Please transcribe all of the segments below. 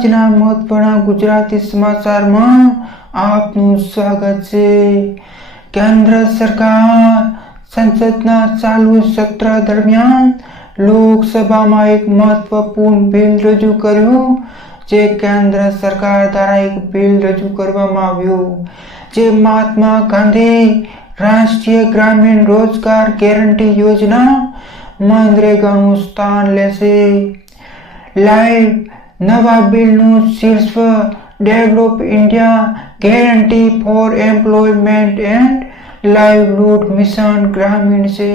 આજના મહત્વના ગુજરાતી સમાચારમાં આપનું સ્વાગત છે। કેન્દ્ર સરકાર સંસદના ચાલુ સત્ર દરમિયાન લોકસભામાં એક મહત્વપૂર્ણ બિલ રજૂ કર્યું। જે કેન્દ્ર સરકાર દ્વારા એક બિલ રજૂ કરવામાં આવ્યું જે મહાત્મા ગાંધી રાષ્ટ્રીય ગ્રામીણ રોજગાર ગેરંટી યોજના મનરેગાનું સ્થાન લેશે। લાઈવ નવા બિલનું શીર્ષક develop India guarantee for employment and livelihood mission Gramin છે।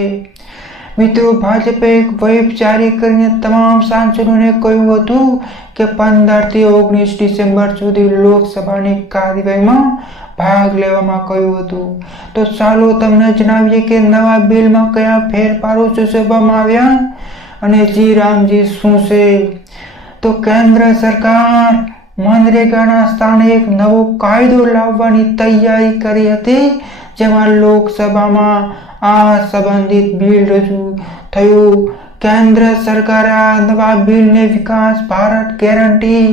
મિત્રો, ભાજપે એક વ્હીપ જારી કરીને તમામ સાંસદોને કહ્યું હતું કે 15 થી 19 ડિસેમ્બર સુધી લોકસભાની કાર્યવાહીમાં ભાગ લેવામાં કહ્યું હતું। તો ચાલો તમને જણાવીએ કે નવા બિલમાં કયા ફેરફારો સૂચવવામાં આવ્યા અને જી રામજી શું છે। તો કેન્દ્ર સરકાર મનરેગાના સ્થાને એક નવો કાયદો લાવવાની તૈયારી કરી હતી, જેમાં લોકસભામાં આ સંબંધિત બિલ રજૂ થયું। કેન્દ્ર સરકારે આ નવા બિલને Vikas Bharat guarantee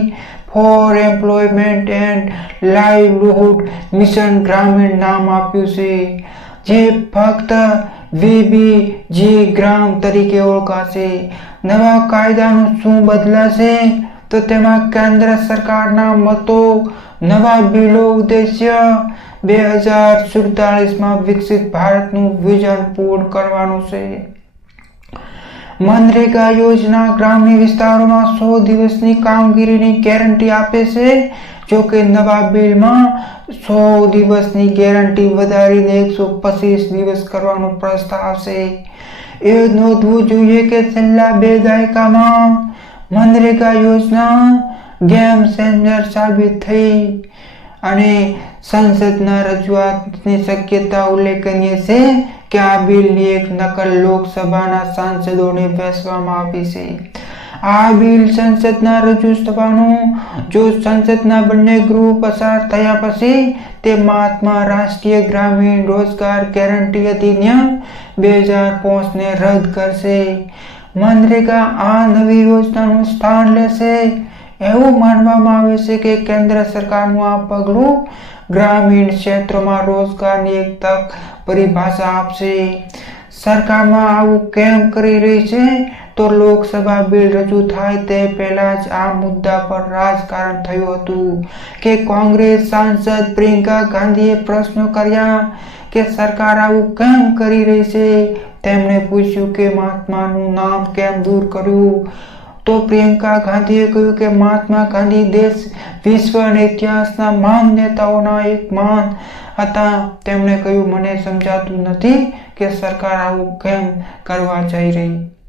for employment and livelihood mission Gramin નામ આપ્યું છે, જે ફક્ત વીબીજી ગ્રામ તરીકે ઓળખાશે। નવા કાયદાનું શું બદલાશે? તો તેમાં કેન્દ્ર સરકારના મતો નવા બિલો ઉદ્દેશ્ય 2047માં વિકસિત ભારતનું વિઝન પૂર્ણ કરવાનું છે। મનરેગા યોજના ગ્રામીણ વિસ્તારોમાં 100 દિવસની કામગીરીની ગેરંટી આપે છે। જો કે નવા બિલમાં 100 દિવસની ગેરંટી વધારીને 125 દિવસ કરવાનો પ્રસ્તાવ છે। એ નોંધવું જોઈએ કે છેલ્લા 2 દાયકામાં મનરેગા યોજના ગેમ ચેન્જર સાબિત થઈ અને સંસદના રજૂઆતની શક્યતા ઉલ્લેખનીય છે કે આ બિલની એક નકલ લોકસભાના સાંસદોને વહેંચવામાં આવી છે। આ બિલ સંસદના રજૂ થવાનું જો સંસદના બંને ગૃહ પસાર થયા પછી તે મહાત્મા રાષ્ટ્રીય ગ્રામીણ રોજગાર ગેરંટી અધિનિયમ 2005ને રદ કરશે। મનરેગા આ નવી યોજનાનું સ્થાન લેશે। એવું માનવામાં આવે છે કે કેન્દ્ર સરકારનું આ પગલું ગ્રામીણ ક્ષેત્રોમાં રોજગારની એક તક પરિભાષા આપશે। સરકારમાં આવું કેમ કરી રહી છે? તો લોકસભા બિલ રજૂ થાય તે પહેલા જ આ મુદ્દા પર રાજકારણ થયું હતું કે કોંગ્રેસ સાંસદ પ્રિયંકા ગાંધીએ પ્રશ્નો કર્યા કે સરકાર આવું કેમ કરી રહી છે। તેમણે પૂછ્યું કે મહાત્માનું નામ કેમ દૂર કર્યું? તો પ્રિયંકા ગાંધીએ કહ્યું કે મહાત્મા ગાંધી દેશ, વિશ્વ અને ઇતિહાસના મહાન નેતાઓના એક મહાન હતા। તેમણે કહ્યું, મને સમજાતું નથી કે સરકાર આવું કેમ કરવા જઈ રહી